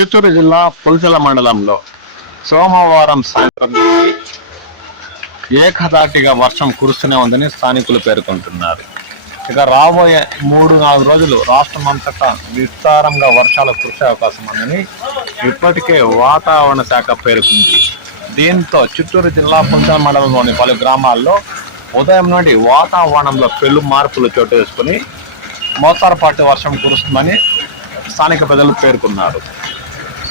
చిత్తూరు జిల్లా పుల్చల మండలంలో సోమవారం సాయంత్రం ఏకదాటిగా ఏకధాటిగా వర్షం కురుస్తూనే ఉందని స్థానికులు పేర్కొంటున్నారు. ఇక రాబోయే మూడు నాలుగు రోజులు రాష్ట్రం అంతటా విస్తారంగా వర్షాలు కురిసే అవకాశం ఉందని ఇప్పటికే వాతావరణ శాఖ పేర్కొంది. దీంతో చిత్తూరు జిల్లా పుంచల మండలంలోని పలు గ్రామాల్లో ఉదయం నుండి వాతావరణంలో పెళ్ళి మార్పులు చోటు చేసుకుని మోస్తారపాటి వర్షం కురుస్తుందని స్థానిక ప్రజలు పేర్కొన్నారు.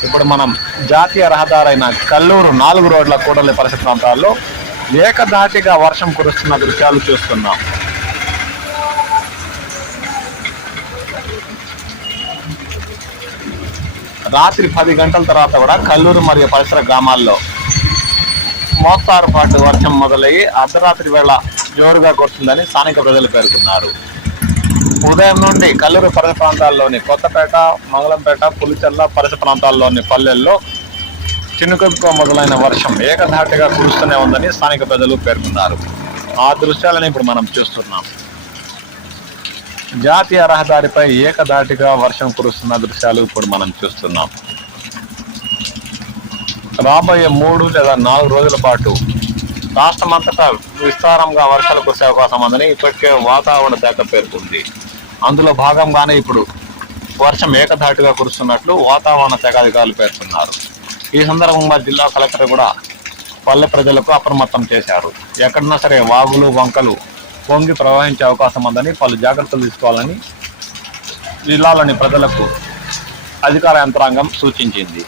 ఇప్పుడు మనం జాతీయ రహదారైన కల్లూరు నాలుగు రోడ్ల కూడలి పరిసర ప్రాంతాల్లో ఏకధాటిగా వర్షం కురుస్తున్న దృశ్యాలు చూస్తున్నాం. రాత్రి పది గంటల తర్వాత కూడా కల్లూరు మరియు పరిసర గ్రామాల్లో మోస్తారు పాటు వర్షం మొదలయ్యి అర్ధరాత్రి వేళ జోరుగా కురుస్తుందని స్థానిక ప్రజలు పేర్కొన్నారు. ఉదయం నుండి కల్లూరు పరిసర ప్రాంతాల్లోని కొత్తపేట మంగళంపేట పులిచెల్ల పరిసర ప్రాంతాల్లోని పల్లెల్లో చినుకుతో మొదలైన వర్షం ఏకధాటిగా కురుస్తూనే ఉందని స్థానిక ప్రజలు పేర్కొన్నారు. ఆ దృశ్యాలను ఇప్పుడు మనం చూస్తున్నాం. జాతీయ రహదారిపై ఏకధాటిగా వర్షం కురుస్తున్న దృశ్యాలు ఇప్పుడు మనం చూస్తున్నాం. రాబోయే మూడు లేదా నాలుగు రోజుల పాటు రాష్ట్రమంతటా విస్తారంగా వర్షాలు కురిసే అవకాశం ఉందని ఇప్పటికే వాతావరణ శాఖ పేర్కొంది. అందులో భాగంగానే ఇప్పుడు వర్షం ఏకధాటిగా కురుస్తున్నట్లు వాతావరణ శాఖ అధికారులు పేర్కొన్నారు. ఈ సందర్భంగా జిల్లా కలెక్టర్ కూడా పల్లె ప్రజలకు అప్రమత్తం చేశారు. ఎక్కడన్నా సరే వాగులు వంకలు పొంగి ప్రవహించే అవకాశం ఉందని పలు జాగ్రత్తలు తీసుకోవాలని జిల్లాలోని ప్రజలకు అధికార యంత్రాంగం సూచించింది.